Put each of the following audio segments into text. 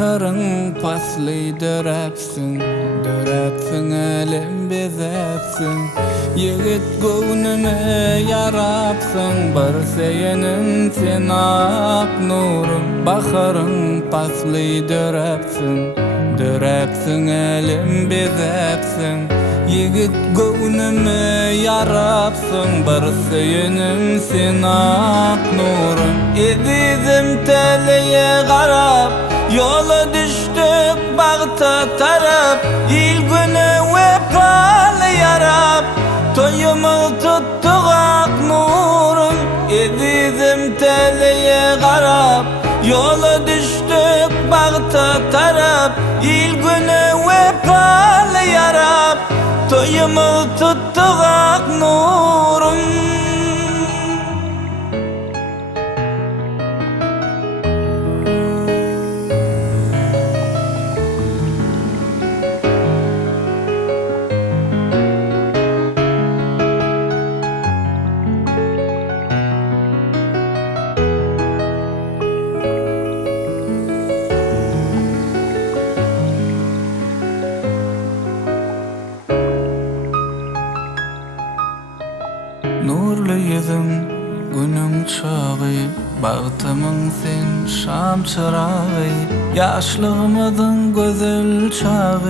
Baharın pasly dörepsin, dörepsin elim bezepsin. Yigit göwnüme yarapsın, bir seyenim sen ak nurum. Baharın pasly dörepsin, dörepsin elim bezepsin. Yigit göwnüme yarapsın, bir seyenim sen ak nurum. Edizim teleye garap, yola düştük bağta tarap. İl günü vefalı yarap, toyumu tuttuk ak nurum. Edizim teleye garap, yola düştük bağta tarap. İl günü vefalı yarap, toyumu tuttuk ak nurum. Nurlu yüzün günün çağı, bağıtımın sen şam çırağı. Yaşlığımızın güzel çağı,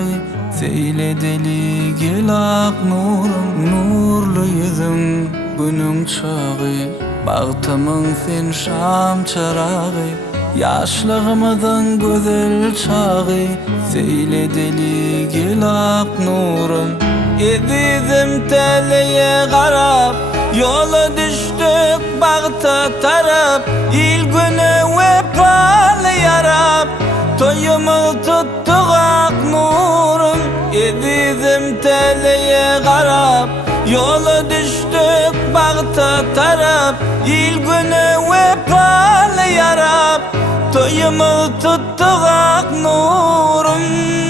seyle deli gel ak nurum. Nurlu yüzün günün çağı, bağıtımın sen şam çırağı. Yaşlığımızın güzel çağı, seyle deli gel ak nurum. Edizim teleye garap, yola düştük bağta tarap. İl günü vefalı yarap, toyumu tuttuk ak nurum. Edizim teleye garap, yola düştük bağta tarap. İl günü vefalı yarap, toyumu tuttuk ak nurum.